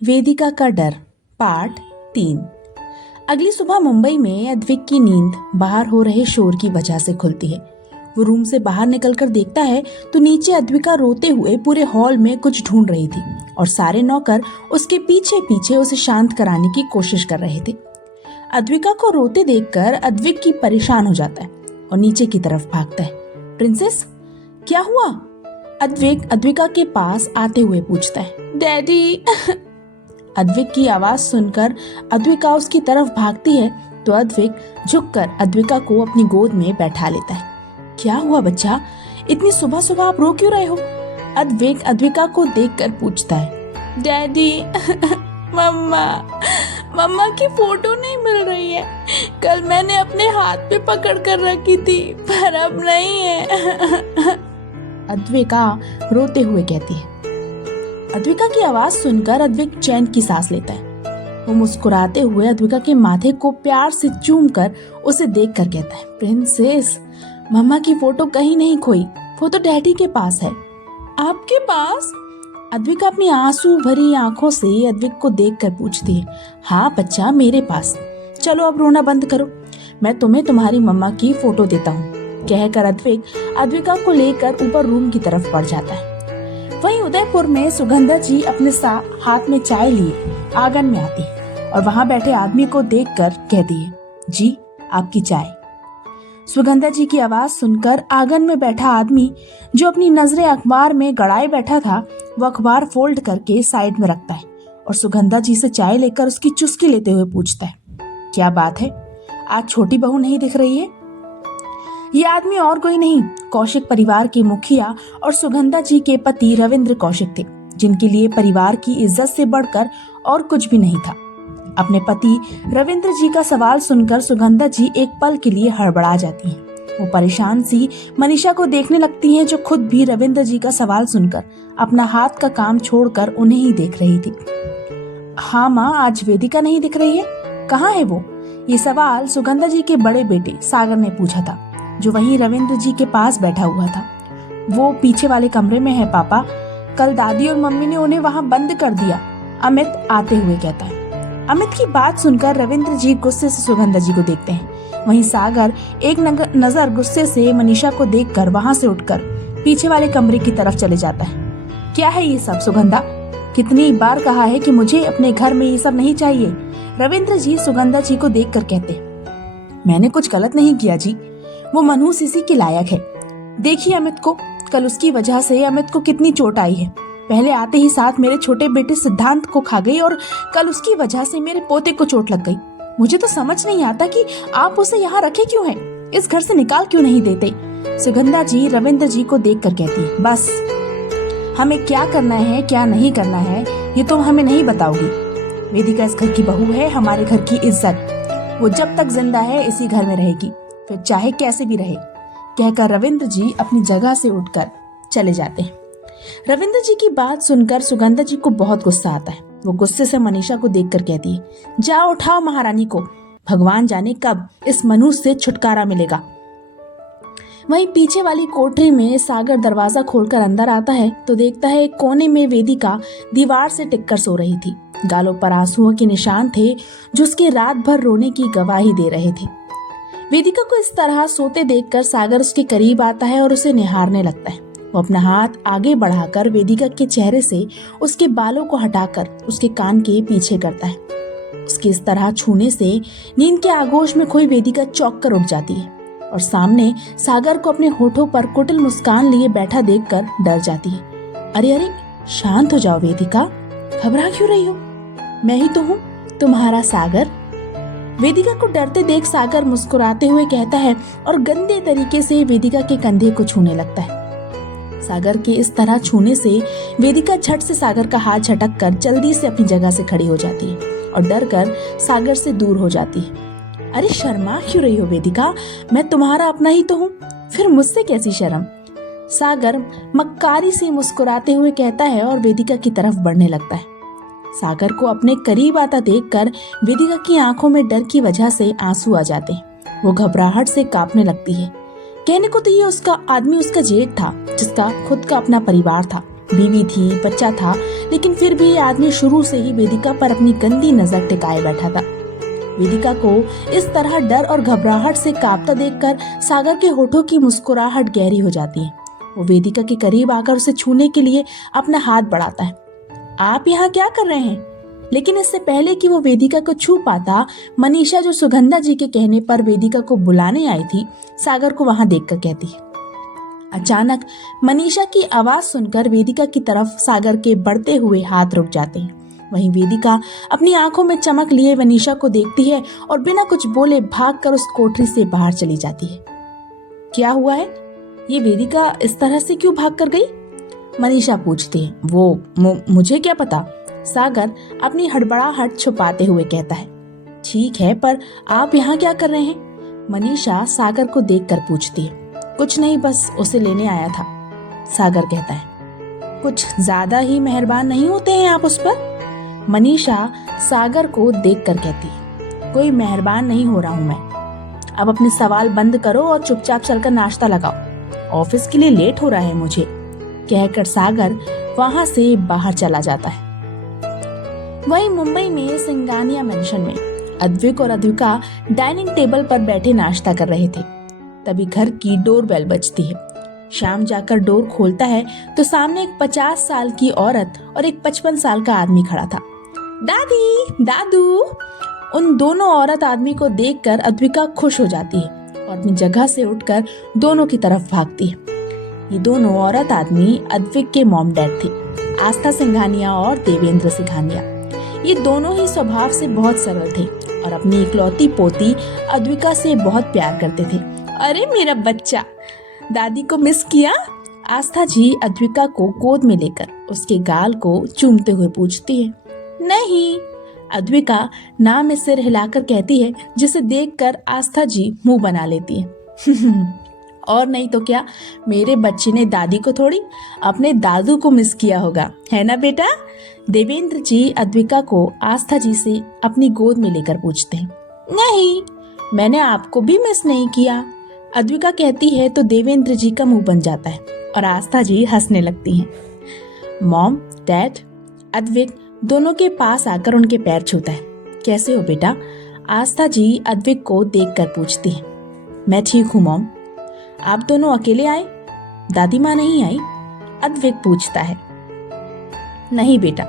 वेदिका का डर पार्ट 3। अगली सुबह मुंबई में अद्विक की नींद बाहर हो रहे शोर की वजह से खुलती है। वो रूम से बाहर निकलकर देखता है तो नीचे अद्विका रोते हुए पूरे हॉल में कुछ ढूंढ रही थी और सारे नौकर उसके पीछे पीछे उसे शांत कराने की कोशिश कर रहे थे। अद्विका को रोते देखकर अद्विक की परेशान हो जाता है और नीचे की तरफ भागता है। प्रिंसेस, क्या हुआ? अद्विक अद्विका के पास आते हुए पूछता है। डैडी। अद्विक की आवाज सुनकर अद्विका उसकी तरफ भागती है तो अद्विक झुककर अद्विका को अपनी गोद में बैठा लेता है। क्या हुआ बच्चा, इतनी सुबह सुबह आप रो क्यों रहे हो? अद्विक अद्विका को देखकर पूछता है। डैडी, मम्मा की फोटो नहीं मिल रही है। कल मैंने अपने हाथ पे पकड़ कर रखी थी पर अब नहीं है। अद्विका रोते हुए कहती है। अद्विका की आवाज सुनकर अद्विक चैन की सांस लेता है। वो मुस्कुराते हुए अद्विका के माथे को प्यार से चूमकर उसे देखकर कहता है। प्रिंसेस, मम्मा की फोटो कहीं नहीं खोई, वो तो डैडी के पास है। आपके पास? अद्विका अपनी आंसू भरी आंखों से अद्विक को देखकर पूछती है। हाँ बच्चा, मेरे पास। चलो अब रोना बंद करो, मैं तुम्हें तुम्हारी मम्मा की फोटो देता हूँ। कहकर अद्विक अद्विका को लेकर ऊपर रूम की तरफ बढ़ जाता है। वहीं उदयपुर में सुगंधा जी अपने हाथ में चाय लिए आंगन में आती है और वहां बैठे आदमी को देखकर कहती है। जी, आपकी चाय। सुगंधा जी की आवाज सुनकर आंगन में बैठा आदमी, जो अपनी नजरें अखबार में गड़ाए बैठा था, वो अखबार फोल्ड करके साइड में रखता है और सुगंधा जी से चाय लेकर उसकी चुस्की लेते हुए पूछता है। क्या बात है, आज छोटी बहू नहीं दिख रही है? ये आदमी और कोई नहीं, कौशिक परिवार के मुखिया और सुगंधा जी के पति रविंद्र कौशिक थे, जिनके लिए परिवार की इज्जत से बढ़कर और कुछ भी नहीं था। अपने पति रविंद्र जी का सवाल सुनकर सुगंधा जी एक पल के लिए हड़बड़ा जाती हैं। वो परेशान सी मनीषा को देखने लगती हैं, जो खुद भी रविंद्र जी का सवाल सुनकर अपना हाथ का काम छोड़कर उन्हें ही देख रही थी। हाँ माँ, आज वेदिका नहीं दिख रही है, कहाँ है वो? ये सवाल सुगंधा जी के बड़े बेटे सागर ने पूछा था, जो वहीं रविंद्र जी के पास बैठा हुआ था। वो पीछे वाले कमरे में है पापा, कल दादी और मम्मी ने उन्हें वहां बंद कर दिया, अमित आते हुए कहता है। अमित की बात सुनकर रविंद्र जी गुस्से से सुगंधा जी को देखते हैं। वहीं सागर एक नजर गुस्से से मनीषा को देखकर वहां से उठकर पीछे वाले कमरे की तरफ चले जाता है। क्या है ये सब सुगंधा? कितनी बार कहा है कि मुझे अपने घर में ये सब नहीं चाहिए। रविंद्र जी सुगंधा जी को देखकर कहते हैं। मैंने कुछ गलत नहीं किया जी, वो मनहूस इसी के लायक है। देखिए अमित को, कल उसकी वजह से अमित को कितनी चोट आई है। पहले आते ही साथ मेरे छोटे बेटे सिद्धांत को खा गई और कल उसकी वजह से मेरे पोते को चोट लग गई। मुझे तो समझ नहीं आता कि आप उसे यहाँ रखे क्यों हैं, इस घर से निकाल क्यों नहीं देते। सुगंधा जी रविंद्र जी को देखकर कहती है। बस, हमें क्या करना है क्या नहीं करना है ये तो हमें नहीं बताओगी। वेदिका इस घर की बहू है, हमारे घर की इज्जत। वो जब तक जिंदा है इसी घर में रहेगी, फिर चाहे कैसे भी रहे। कहकर रविंद्र जी अपनी जगह से उठकर चले जाते हैं। रविंद्र जी की बात सुनकर सुगंधा जी को बहुत गुस्सा आता है। वो गुस्से से मनीषा को देखकर कहती है। जाओ उठाओ महारानी को, भगवान जाने कब इस मनुष्य से छुटकारा मिलेगा। वहीं पीछे वाली कोठरी में सागर दरवाजा खोलकर अंदर आता है तो देखता है एक कोने में वेदिका दीवार से टिककर सो रही थी। गालों पर आंसुओं के निशान थे, जो उसके रात भर रोने की गवाही दे रहे थे। वेदिका को इस तरह सोते देखकर सागर उसके करीब आता है और उसे निहारने लगता है। वो अपना हाथ आगे बढ़ाकर वेदिका के चेहरे से उसके बालों को हटाकर उसके कान के पीछे करता है। उसके इस तरह छूने से नींद के आगोश में खोई वेदिका चौंक कर उठ जाती है और सामने सागर को अपने होठों पर कुटिल मुस्कान लिए बैठा देखकर डर जाती है। अरे अरे, शांत हो जाओ वेदिका, घबरा क्यों रही हो? मैं ही तो हूँ, तुम्हारा सागर। वेदिका को डरते देख सागर मुस्कुराते हुए कहता है और गंदे तरीके से वेदिका के कंधे को छूने लगता है। सागर के इस तरह छूने से वेदिका झट से सागर का हाथ झटक कर जल्दी से अपनी जगह से खड़ी हो जाती है और डर कर सागर से दूर हो जाती है। अरे शर्मा क्यों रही हो वेदिका, मैं तुम्हारा अपना ही तो हूँ, फिर मुझसे कैसी शर्म। सागर मक्कारी से मुस्कुराते हुए कहता है और वेदिका की तरफ बढ़ने लगता है। सागर को अपने करीब आता देखकर वेदिका की आंखों में डर की वजह से आंसू आ जाते हैं। वो घबराहट से कांपने लगती है। कहने को तो ये उसका आदमी उसका जेठ था, जिसका खुद का अपना परिवार था, बीवी थी, बच्चा था, लेकिन फिर भी ये आदमी शुरू से ही वेदिका पर अपनी गंदी नजर टिकाए बैठा था। वेदिका को इस तरह डर और घबराहट से कांपता देखकर सागर के होठों की मुस्कुराहट गहरी हो जाती है। वो वेदिका के करीब आकर उसे छूने के लिए अपना हाथ बढ़ाता है। आप यहाँ क्या कर रहे हैं? लेकिन इससे पहले कि वो वेदिका को छू पाता, मनीषा, जो सुगंधा जी के कहने पर वेदिका को बुलाने आई थी, सागर को वहां देखकर कहती है। अचानक मनीषा की आवाज सुनकर वेदिका की तरफ सागर के बढ़ते हुए हाथ रुक जाते हैं। वहीं वेदिका अपनी आंखों में चमक लिए मनीषा को देखती है और बिना कुछ बोले भागकर उस कोठरी से बाहर चली जाती है। क्या हुआ है? ये वेदिका इस तरह से क्यों भाग कर गई? मनीषा पूछती है। वो मुझे क्या पता, सागर अपनी हड़बड़ाहट छुपाते हुए कहता है। ठीक है, पर आप यहाँ क्या कर रहे हैं? मनीषा सागर को देखकर पूछती है। कुछ नहीं, बस उसे लेने आया था, सागर कहता है। कुछ ज्यादा ही मेहरबान नहीं होते हैं आप उस पर? मनीषा सागर को देखकर कहती है। कोई मेहरबान नहीं हो रहा हूं मैं। अब अपने सवाल बंद करो और चुपचाप चलकर नाश्ता लगाओ, ऑफिस के लिए लेट हो रहा है मुझे, कहकर सागर वहां से बाहर चला जाता है। वहीं मुंबई में सिंगानिया मेंशन में अद्विक और अद्विका डाइनिंग टेबल पर बैठे नाश्ता कर रहे थे। तभी घर की डोरबेल बजती है। श्याम जाकर डोर खोलता है तो सामने एक 50 साल की औरत और एक 55 साल का आदमी खड़ा था। दादी, दादू। उन दोनों औरत आदमी को देखकर अद्विका खुश हो जाती है और अपनी जगह से उठकर दोनों की तरफ भागती है। ये दोनों औरत आदमी अद्विक के मॉम डैड थे, आस्था सिंघानिया और देवेंद्र सिंघानिया। ये दोनों ही स्वभाव से बहुत सरल थे और अपनी इकलौती पोती अद्विका से बहुत प्यार करते थे। अरे मेरा बच्चा, दादी को मिस किया? आस्था जी अद्विका को गोद में लेकर उसके गाल को चूमते हुए पूछती है। नहीं, अद्विका ना में सिर हिलाकर कहती है, जिसे देखकर आस्था जी मुंह बना लेती है। और नहीं तो क्या, मेरे बच्चे ने दादी को थोड़ी, अपने दादू को मिस किया होगा, है ना बेटा? देवेंद्र जी अद्विका को आस्था जी से अपनी गोद में लेकर पूछते हैं। नहीं, मैंने आपको भी मिस नहीं किया, अद्विका कहती है तो देवेंद्र जी का मुंह बन जाता है और आस्था जी हंसने लगती हैं। मॉम, डैड, अद्विक दोनों के पास आकर उनके पैर छूता है। कैसे हो बेटा? आस्था जी अद्विक को देखकर पूछती है। मैं ठीक हूँ मॉम। आप दोनों अकेले आए? दादी माँ नहीं आई? अद्विक पूछता है। नहीं बेटा,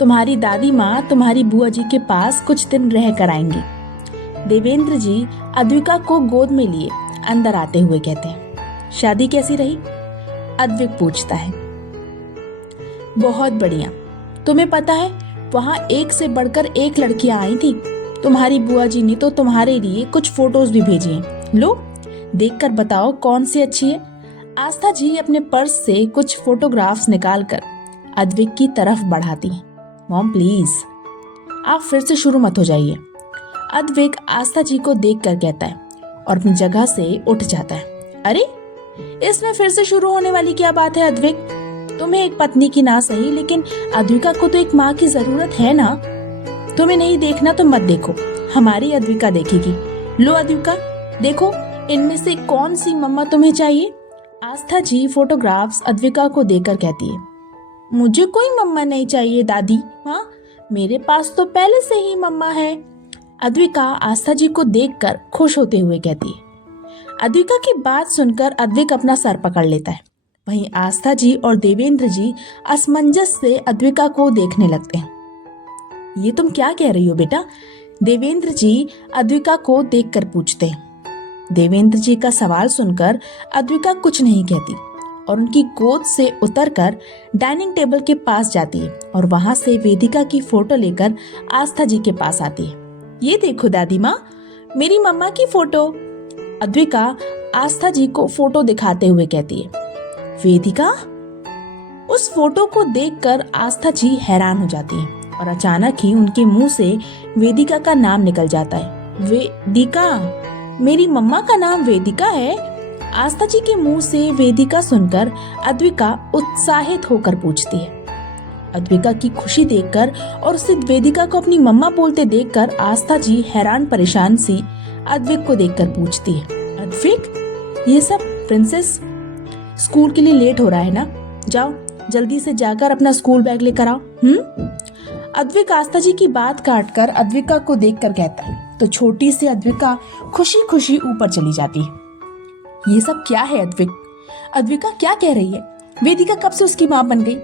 तुम्हारी दादी माँ तुम्हारी बुआ जी के पास कुछ दिन रह कर आएंगी। देवेंद्र जी अद्विका को गोद में लिए अंदर आते हुए कहते हैं। शादी कैसी रही? अद्विक पूछता है। बहुत बढ़िया। तुम्हें पता है, वहाँ एक से बढ़कर एक लड़कियां आई थी। तुम्हारी बुआ जी ने तो तुम्हारे लिए कुछ फोटोज भी भेजी हैं। लो, देखकर बताओ कौन सी अच्छी है। आस्था जी अपने पर्स से कुछ फोटोग्राफ्स निकालकर अद्विक की तरफ बढ़ाती हैं। मॉम प्लीज, आप फिर से शुरू मत हो जाइए, अद्विक आस्था जी को देखकर कहता है और अपनी जगह से उठ जाता है। अरे, इसमें फिर से शुरू होने वाली क्या बात है अद्विक? तुम्हें एक पत्नी की ना सही, लेकिन अद्विका को तो एक माँ की जरूरत है ना। तुम्हें नहीं देखना तो मत देखो, हमारी अद्विका देखेगी। लो अद्विका, देखो इनमें से कौन सी मम्मा तुम्हें चाहिए। आस्था जी फोटोग्राफ्स अद्विका को देकर कहती है। मुझे कोई मम्मा नहीं चाहिए दादी माँ, मेरे पास तो पहले से ही मम्मा है। अद्विका आस्था जी को देखकर खुश होते हुए कहती है। अद्विका की बात सुनकर अद्विक अपना सर पकड़ लेता है। वहीं आस्था जी और देवेंद्र जी असमंजस से अद्विका को देखने लगते हैं। ये तुम क्या कह रही हो बेटा? देवेंद्र जी अद्विका को देखकर पूछते हैं। देवेंद्र जी का सवाल सुनकर अद्विका कुछ नहीं कहती और उनकी गोद से उतरकर डाइनिंग टेबल के पास जाती है और वहां से वेदिका की फोटो लेकर आस्था जी के पास आती है। ये देखो दादी माँ, मेरी मम्मा की फोटो। अद्विका आस्था जी को फोटो दिखाते हुए कहती है। वेदिका? उस फोटो को देखकर आस्था जी हैरान हो जाती है और अचानक ही उनके मुंह से वेदिका का नाम निकल जाता है। वेदिका? मेरी मम्मा का नाम वेदिका है? आस्था जी के मुंह से वेदिका सुनकर अद्विका उत्साहित होकर पूछती है। अद्विका की खुशी देखकर और उसे वेदिका को अपनी मम्मा बोलते देखकर आस्था जी हैरान परेशान सी अद्विक को देखकर पूछती है। अद्विक, ये सब प्रिंसेस, स्कूल के लिए लेट हो रहा है ना, जाओ जल्दी से जाकर अपना स्कूल बैग लेकर आओ। अद्विक आस्था जी की बात काटकर अद्विका को देखकर कहता है तो छोटी सी अद्विका खुशी खुशी ऊपर चली जाती है। ये सब क्या है अद्विक? अद्विका क्या कह रही है? वेदिका कब से उसकी माँ बन गई?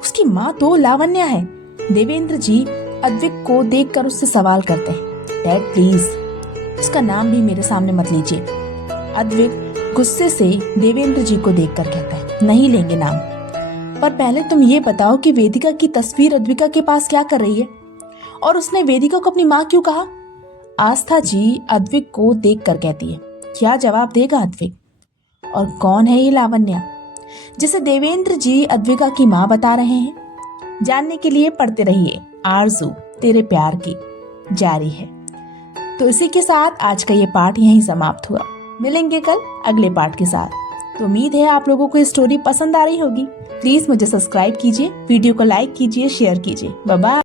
उसकी माँ तो लावण्या है। देवेंद्र जी अद्विक को देखकर उससे सवाल करते हैं। डैड प्लीज उसका नाम भी मेरे सामने मत लीजिए। अद्विक गुस्से से देवेंद्र जी को देखकर कहता है नहीं लेंगे नाम, पर पहले तुम ये बताओ कि वेदिका की तस्वीर अद्विका के पास क्या कर रही है और उसने वेदिका को अपनी माँ क्यों कहा? आस्था जी अद्विक को देखकर कहती है क्या जवाब देगा अद्विक? और कौन है ये लावण्या जिसे देवेंद्र जी अद्विका की माँ बता रहे हैं? जानने के लिए पढ़ते रहिए आरज़ू तेरे प्यार की जारी है। तो इसी के साथ आज का ये पाठ यहीं समाप्त हुआ। मिलेंगे कल अगले पाठ के साथ। तो उम्मीद है आप लोगों को ये स्टोरी पसंद आ रही होगी। प्लीज मुझे सब्सक्राइब कीजिए, वीडियो को लाइक कीजिए, शेयर कीजिए। Bye bye.